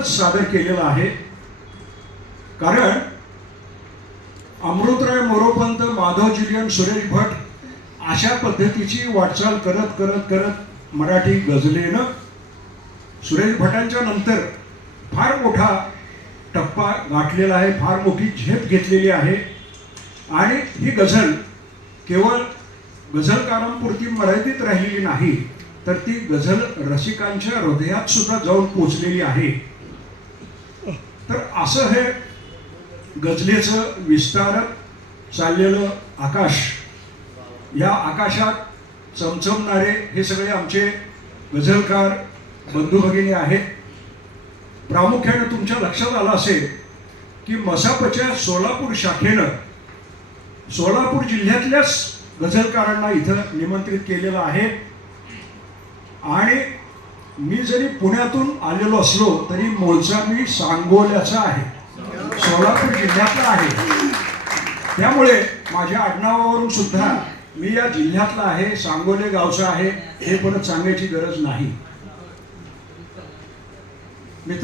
म्हणूनच सादर केलेला आहे, कारण अमृतराय मोरोपंत, माधव जिलियन, सुरेश भट अशा पद्धतीची वाटचाल करत करत करत मराठी गझलेनं सुरेश भटांच्या नंतर फार मोठा टप्पा गाठलेला आहे, फार मोठी झेप घेतलेली आहे. आणि ही गझल केवळ गझलकारांपुरती मर्यादित राहिलेली नाही, तर ती गझल रसिकांच्या हृदयात सुद्धा जाऊन पोचलेली आहे. तर असं हे गझलेचं विस्तारत चाललेलं आकाश, या आकाशात चमचमणारे हे सगळे आमचे गझलकार बंधू भगिनी आहेत. प्रामुख्याने तुमच्या लक्षात आलं असेल की मसापच्या सोलापूर शाखेनं सोलापूर जिल्ह्यातल्याच गझलकारांना इथं निमंत्रित केलेलं आहे. आणि मी जरी पुण्यातून आलेलो असलो तरी मूळचा मी सांगोल्याचा आहे, सोलापूर जिल्ह्यातला आहे. त्यामुळे माझ्या आडनावावरून सुद्धा मी या जिल्ह्यातला आहे, सांगोले गावचा आहे हे पण सांगायची गरज नाही.